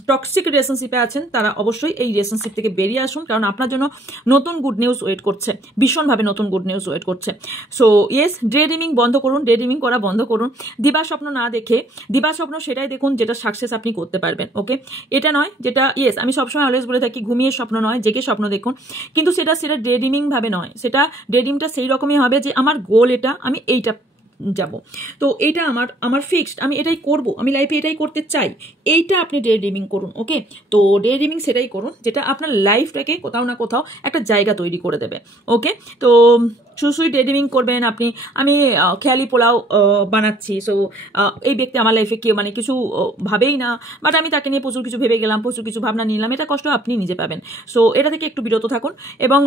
টক্সিক রিলেশনশিপে আছেন তারা অবশ্যই এই রিলেশনশিপ থেকে বেরিয়ে আসুন, কারণ আপনার জন্য নতুন গুড নিউজ ওয়েট করছে, ভীষণভাবে নতুন গুড নিউজ ওয়েট করছে। সো ইয়েস, ডে ড্রিমিং বন্ধ করুন, ডে ড্রিমিং করা বন্ধ করুন। দিবা স্বপ্ন না দেখে, দিবা স্বপ্ন সেটাই দেখুন যেটা সাকসেস আপনি করতে পারবেন। ওকে, এটা নয় যেটা ইয়েস, আমি সবসময় অলওয়েজ বলে থাকি ঘুমিয়ে স্বপ্ন নয়, জেগে স্বপ্ন দেখুন, কিন্তু সেটা ডে ড্রিমিং ভাবে নয়। সেটা ডে ড্রিমটা সেই রকমই হবে যে আমার গোল এটা, আমি এইটা যাব। তো এইটা আমার ফিক্সড, আমি এটাই করব, আমি লাইফে এটাই করতে চাই, এইটা আপনি ডে ড্রিমিং করুন। ওকে, তো ডে ড্রিমিং সেটাই করুন যেটা আপনার লাইফটাকে কোথাও না কোথাও একটা জায়গা তৈরি করে দেবে। ওকে, তো শুধু ডে ড্রিমিং করবেন আপনি। আমি খেয়ালি পোলাও বানাচ্ছি, সো এই ব্যক্তি আমার লাইফে কেউ মানে কিছু ভাবেই না, বাট আমি তাকে নিয়ে প্রচুর কিছু ভেবে গেলাম, প্রচুর কিছু ভাবনা নিলাম, এটা কষ্ট আপনি নিজে পাবেন। সো এটা থেকে একটু বিরত থাকুন এবং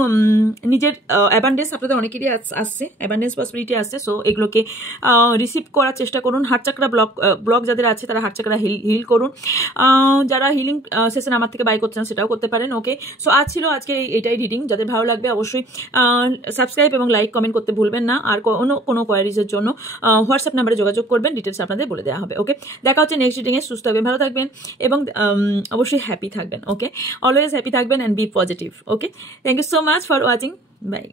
নিজের অ্যাবান্ডেন্স আপনাদের অনেকেরই আসছে, অ্যাবান্ডেন্স পসিবিলিটি আসছে, সো এগুলোকে রিসিভ করার চেষ্টা করুন। হার্ট চাকরা ব্লক যাদের আছে তারা হার্ট চাকরা হিল করুন। যারা হিলিং সেশন আমার থেকে বাই করছেন সেটাও করতে পারেন। ওকে, সো আজ ছিল আজকে এইটাই রিডিং। যাদের ভালো লাগবে অবশ্যই সাবস্ক্রাইব এবং লাইক কমেন্ট করতে ভুলবেন না। আর কোনো কোয়ারিজের জন্য হোয়াটসঅ্যাপ নাম্বারে যোগাযোগ করবেন, ডিটেলস আপনাদের বলে দেওয়া হবে। ওকে, দেখা হচ্ছে নেক্সট রিডিংয়ে। সুস্থ থাকবেন, ভালো থাকবেন এবং অবশ্যই হ্যাপি থাকবেন। ওকে, অলওয়েজ হ্যাপি থাকবেন and be positive. Okay, thank you so much for watching, by.